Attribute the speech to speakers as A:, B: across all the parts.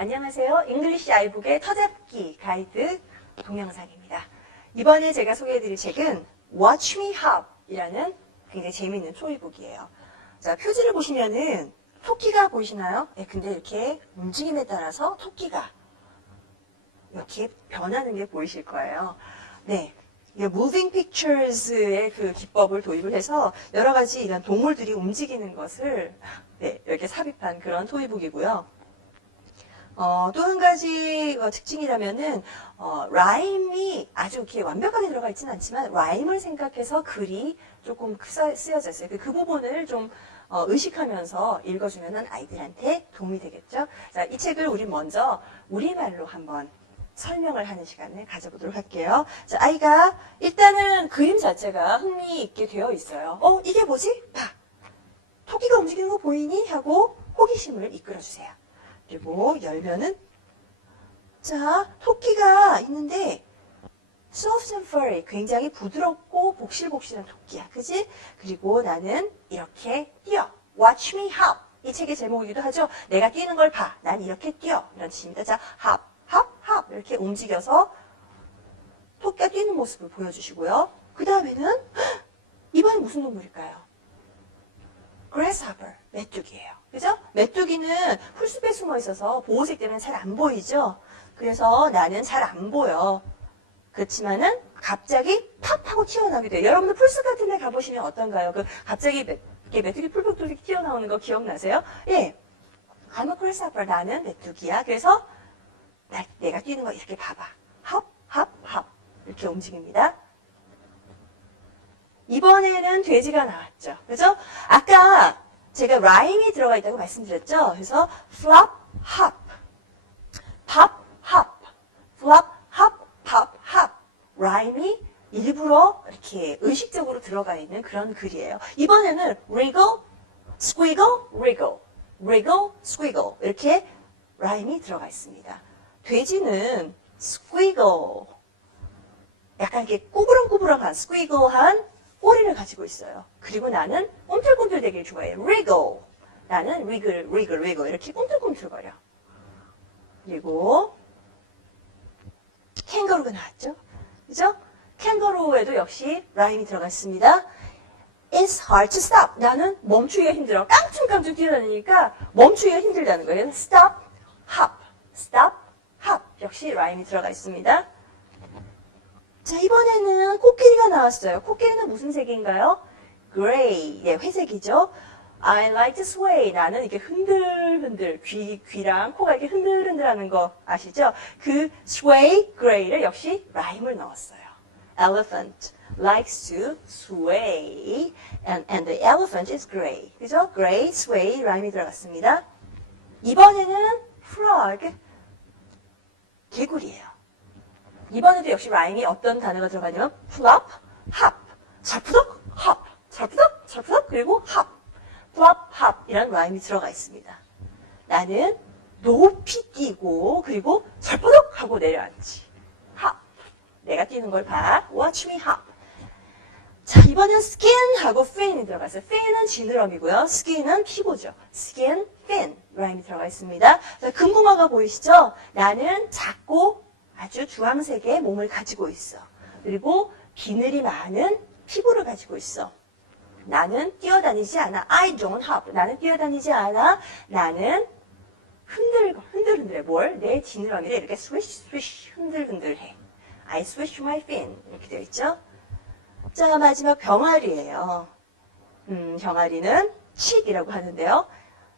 A: 안녕하세요. 잉글리시 아이북의 터잡기 가이드 동영상입니다. 이번에 제가 소개해드릴 책은 Watch Me Hop 이라는 굉장히 재미있는 초이북이에요. 자, 표지를 보시면은 토끼가 보이시나요? 네, 근데 이렇게 움직임에 따라서 토끼가 이렇게 변하는 게 보이실 거예요. 네. Moving Pictures의 그 기법을 도입을 해서 여러 가지 이런 동물들이 움직이는 것을 네, 이렇게 삽입한 그런 토이북이고요. 어, 또 한 가지 어, 특징이라면은 어, 라임이 아주 이렇게 완벽하게 들어가 있지는 않지만 라임을 생각해서 글이 조금 쓰- 쓰여져 있어요. 그, 그 부분을 좀 어, 의식하면서 읽어주면 아이들한테 도움이 되겠죠. 자, 이 책을 우리 먼저 우리말로 한번 설명을 하는 시간을 가져보도록 할게요. 자, 아이가 일단은 그림 자체가 흥미있게 되어 있어요. 어, 이게 뭐지? 봐. 토끼가 움직이는 거 보이니? 하고 호기심을 이끌어주세요. 그리고 열면은 자 토끼가 있는데 soft and furry 굉장히 부드럽고 복실복실한 토끼야. 그지? 그리고 나는 이렇게 뛰어. Watch me hop. 이 책의 제목이기도 하죠. 내가 뛰는 걸 봐. 난 이렇게 뛰어. 이런 뜻입니다. 자 hop hop hop. 이렇게 움직여서 토끼가 뛰는 모습을 보여주시고요. 그 다음에는 이번엔 무슨 동물일까요? Grasshopper, 메뚜기예요. 그죠? 메뚜기는 풀숲에 숨어 있어서 보호색 때문에 잘 안 보이죠? 그래서 나는 잘 안 보여. 그렇지만은 갑자기 팝 하고 튀어나오게 돼요. 여러분들 풀숲 같은 데 가보시면 어떤가요? 그 갑자기 메, 이렇게 메뚜기 풀풀풀 튀어나오는 거 기억나세요? 예. I'm grasshopper. 나는 메뚜기야. 그래서 나, 내가 뛰는 거 이렇게 봐봐. 헙, 헙, 헙. 이렇게 움직입니다. 이번에는 돼지가 나왔죠. 그죠? 아까 제가 라임이 들어가 있다고 말씀드렸죠. 그래서 flop, hop, pop, hop, flop, hop, pop, hop. 라임이 일부러 이렇게 의식적으로 들어가 있는 그런 글이에요. 이번에는 wriggle, squiggle, wriggle, wriggle, squiggle 이렇게 라임이 들어가 있습니다. 돼지는 squiggle 약간 이렇게 꾸부렁꾸부렁한 스퀴글한 꼬리를 가지고 있어요. 그리고 나는 꿈틀꿈틀 되게 좋아해. wriggle. 나는 wriggle, wriggle, wriggle 이렇게 꿈틀꿈틀거려. 그리고 캥거루가 나왔죠. 그죠? 캥거루에도 역시 라임이 들어갔습니다. It's hard to stop. 나는 멈추기가 힘들어. 깡충깡충 뛰어다니니까 멈추기가 힘들다는 거예요. Stop, hop. Stop, hop. 역시 라임이 들어가 있습니다. 자, 이번에는 코끼리가 나왔어요. 코끼리는 무슨 색인가요? gray. 예, 회색이죠. I like to sway. 나는 이렇게 흔들흔들, 귀, 귀랑 코가 이렇게 흔들흔들 하는 거 아시죠? 그 sway, gray를 역시 라임을 넣었어요. elephant likes to sway. And, and the elephant is gray. 그죠? gray, sway, 라임이 들어갔습니다. 이번에는 frog. 개구리예요. 이번에도 역시 라임이 어떤 단어가 들어가냐면 flop, hop, 잘푸덕, hop, 잘푸덕, 잘푸덕, 그리고 flop, hop 이런 라임이 들어가 있습니다. 나는 높이 뛰고 그리고 잘푸덕 하고 내려앉지. hop, 내가 뛰는 걸 봐. watch me hop. 자, 이번엔 skin하고 fin이 들어갔어요. fin은 지느러미고요. skin은 피부죠. skin, fin 라임이 들어가 있습니다. 자, 금붕어가 보이시죠? 나는 작고 아주 주황색의 몸을 가지고 있어. 그리고 비늘이 많은 피부를 가지고 있어. 나는 뛰어다니지 않아. I don't hop. 나는 뛰어다니지 않아. 나는 흔들, 흔들흔들해. 뭘? 내 지느러미를 이렇게 swish, swish, 흔들흔들해. I swish my fin. 이렇게 되어 있죠? 자, 마지막 병아리예요. 음, 병아리는 칡이라고 하는데요.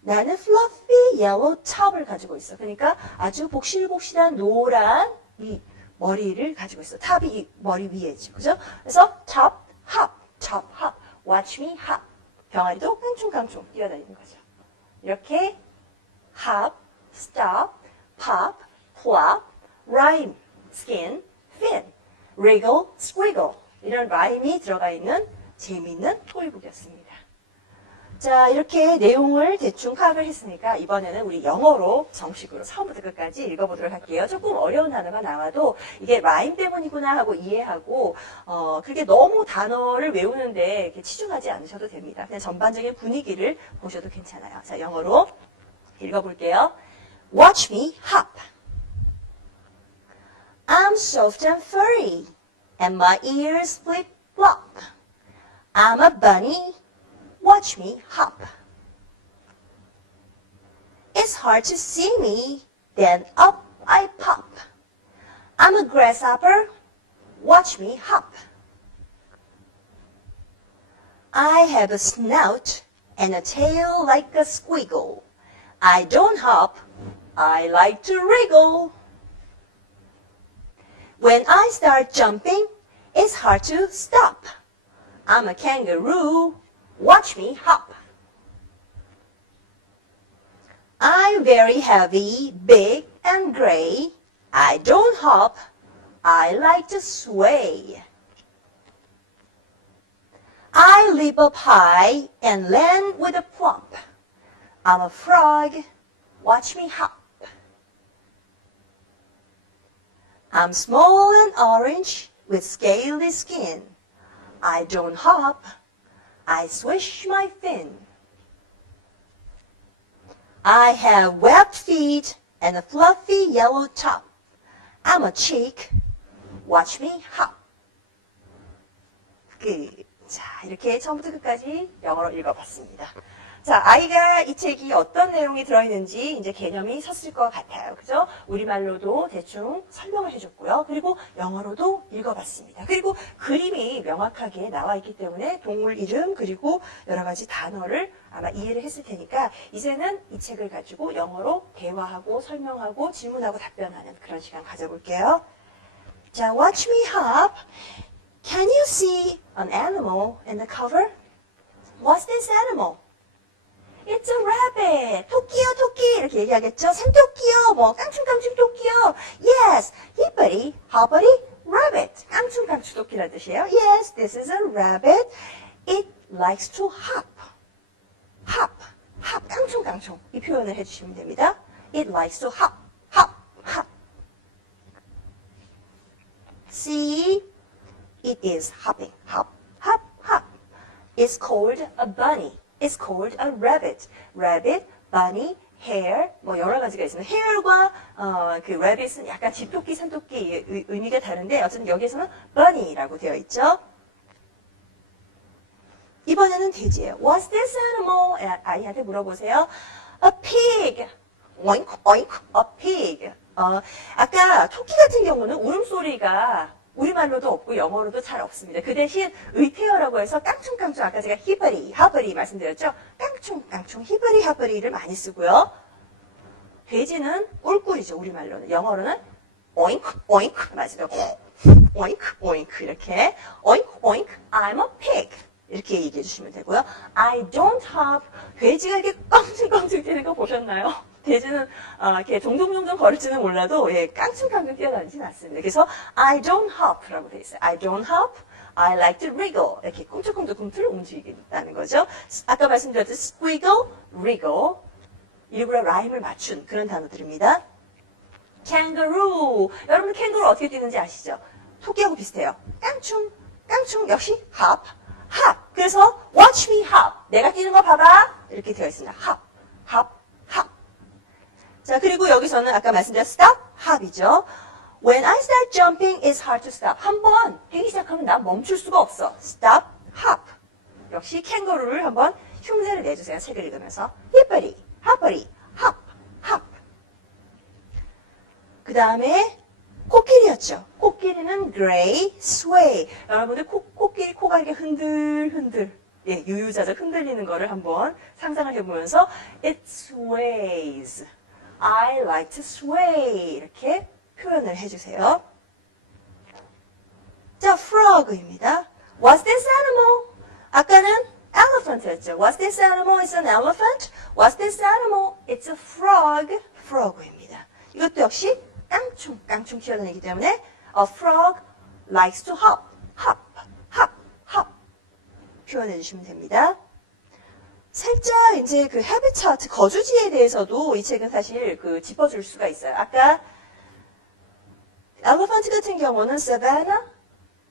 A: 나는 fluffy yellow top을 가지고 있어. 그러니까 아주 복실복실한 노란 이 머리를 가지고 있어. 탑이 이 머리 위에죠. 그죠? 그래서 top, hop, top, hop. watch me hop. 병아리도 깡충깡충 뛰어다니는 거죠. 이렇게 hop, stop, pop, plop, rhyme, skin, fin, wriggle, squiggle 이런 라임이 들어가 있는 재미있는 토이북이었습니다. 자, 이렇게 내용을 대충 파악을 했으니까 이번에는 우리 영어로 정식으로 처음부터 끝까지 읽어보도록 할게요. 조금 어려운 단어가 나와도 이게 라임 때문이구나 하고 이해하고, 어, 그렇게 너무 단어를 외우는데 이렇게 치중하지 않으셔도 됩니다. 그냥 전반적인 분위기를 보셔도 괜찮아요. 자, 영어로 읽어볼게요. Watch me hop. I'm soft and furry, and my ears flip flop. I'm a bunny. Watch me hop. It's hard to see me, then up I pop. I'm a grasshopper. Watch me hop. I have a snout and a tail like a squiggle. I don't hop. I like to wriggle. When I start jumping, it's hard to stop. I'm a kangaroo. Watch me hop. I'm very heavy, big, and gray. I don't hop. I like to sway. I leap up high and land with a plump. I'm a frog. Watch me hop. I'm small and orange with scaly skin. I don't hop. I swish my fin. I have webbed feet and a fluffy yellow top. I'm a chick. Watch me hop. 그, 자, 이렇게 처음부터 끝까지 영어로 읽어봤습니다. 자, 아이가 이 책이 어떤 내용이 들어있는지 이제 개념이 섰을 것 같아요. 그죠? 우리말로도 대충 설명을 해줬고요. 그리고 영어로도 읽어봤습니다. 그리고 그림이 명확하게 나와 있기 때문에 동물 이름 그리고 여러 가지 단어를 아마 이해를 했을 테니까 이제는 이 책을 가지고 영어로 대화하고 설명하고 질문하고 답변하는 그런 시간 가져볼게요. 자, watch me hop. Can you see an animal in the cover? What's this animal? It's a rabbit. 토끼요, 토끼. 이렇게 얘기하겠죠? 산토끼요, 뭐, 깡충깡충 토끼요. Yes, hippity, hoppity, rabbit. 깡충깡충 토끼라는 뜻이에요. Yes, this is a rabbit. It likes to hop. hop, hop, 깡충깡충. 이 표현을 해주시면 됩니다. It likes to hop, hop, hop. See, it is hopping. Hop, hop, hop. It's called a bunny. It's called a rabbit. Rabbit, bunny, hare, 뭐 여러 가지가 있습니다. hare과 어, 그 rabbit은 약간 집토끼, 산토끼 의- 의미가 다른데 어쨌든 여기에서는 bunny라고 되어 있죠. 이번에는 돼지예요. What's this animal? 아- 아이한테 물어보세요. A pig. oink, oink, a pig. 어, 아까 토끼 같은 경우는 울음소리가 우리말로도 없고 영어로도 잘 없습니다. 그 대신 의태어라고 해서 깡충깡충 아까 제가 히버리, 하버리 말씀드렸죠? 깡충깡충, 히버리, 하버리를 많이 쓰고요. 돼지는 꿀꿀이죠, 우리말로는. 영어로는 oink, oink 맞아요. oink, oink 이렇게 oink, oink, I'm a pig. 이렇게 얘기해 주시면 되고요. I don't hop. 돼지가 이렇게 껑충껑충 뛰는 거 보셨나요? 돼지는 어, 이렇게 동동동동 걸을지는 몰라도 예, 깡충깡충 뛰어다니진 않습니다. 그래서 I don't hop라고 돼 있어요. I don't hop. I like to wriggle. 이렇게 꿈틀꿈틀꿈틀 움직인다는 거죠. 아까 말씀드렸듯이 squiggle, wriggle. 일부러 라임을 맞춘 그런 단어들입니다. kangaroo. 여러분 캥거루 어떻게 뛰는지 아시죠? 토끼하고 비슷해요. 깡충, 깡충 역시 hop, hop. 그래서 watch me hop. 내가 뛰는 거 봐봐. 이렇게 되어 있습니다. hop, hop. 자 그리고 여기서는 아까 말씀드린 stop, hop이죠. When I start jumping, it's hard to stop. 한번 뛰기 시작하면 난 멈출 수가 없어. stop, hop. 역시 캥거루를 한번 흉내를 내주세요. 책을 읽으면서. 히퍼리, 하퍼리, hop, hop. 그 다음에 코끼리였죠. 코끼리는 gray, sway. 여러분들 코, 코끼리 코가 이렇게 흔들흔들, 예, 유유자적 흔들리는 거를 한번 상상을 해보면서 it sways. I like to sway. 이렇게 표현을 해주세요. 자, frog입니다. What's this animal? 아까는 elephant였죠. What's this animal? It's an elephant. What's this animal? It's a frog. frog입니다. 이것도 역시 깡충, 깡충 튀어나오기 때문에 a frog likes to hop, hop, hop, hop 표현해 주시면 됩니다. 살짝 이제 그 헤비 차트 거주지에 대해서도 이 책은 사실 그 짚어줄 수가 있어요. 아까 엘리펀트 같은 경우는 사바나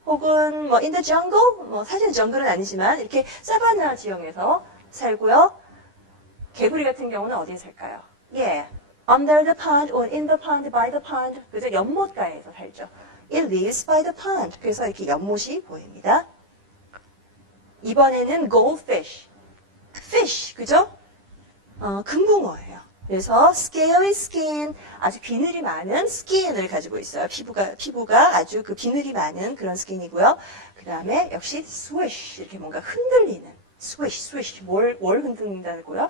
A: 혹은 뭐 in the 뭐 사실 정글은 아니지만 이렇게 사바나 지형에서 살고요. 개구리 같은 경우는 어디에 살까요? 예, under the pond or in the pond, by the pond. 그죠? 연못가에서 살죠. It lives by the pond. 그래서 이렇게 연못이 보입니다. 이번에는 goldfish. Fish. 그죠? 어, 금붕어예요. 그래서 scaly skin, 아주 비늘이 많은 skin을 가지고 있어요. 피부가, 피부가 아주 그 비늘이 많은 그런 스킨이고요. 그 다음에 역시 swish, 이렇게 뭔가 흔들리는, swish, swish, 뭘, 뭘 흔든다고요?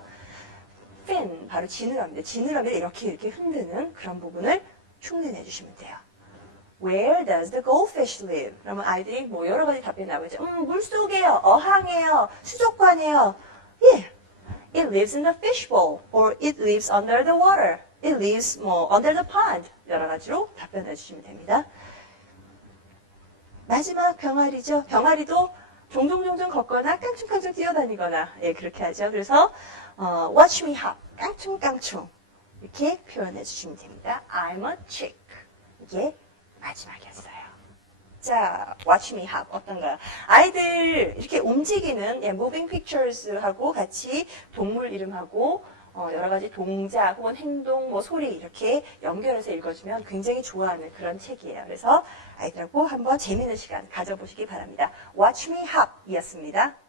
A: fin, 바로 지느러미인데, 지느러미를 이렇게 이렇게 흔드는 그런 부분을 흉내내 주시면 돼요. Where does the goldfish live? 그러면 아이들이 뭐 여러 가지 답변이 나오죠. 음, 물속에요, 어항에요, 수족관에요. 예. It lives in the fishbowl, or it lives under the water. It lives 뭐 under the pond. 여러 가지로 답변해 주시면 됩니다. 마지막 병아리죠. 병아리도 종종 종종 걷거나 깡충깡충 뛰어다니거나 예 그렇게 하죠. 그래서 어, watch me hop, 깡충깡충 이렇게 표현해 주시면 됩니다. I'm a chick. 이게 마지막이었어요. 자, watch me hop 어떤가요? 아이들 이렇게 움직이는 예, moving pictures하고 같이 동물 이름하고 어, 여러 가지 동작 혹은 행동, 뭐 소리 이렇게 연결해서 읽어주면 굉장히 좋아하는 그런 책이에요. 그래서 아이들하고 한번 재미있는 시간 가져보시기 바랍니다. Watch me hop 이었습니다.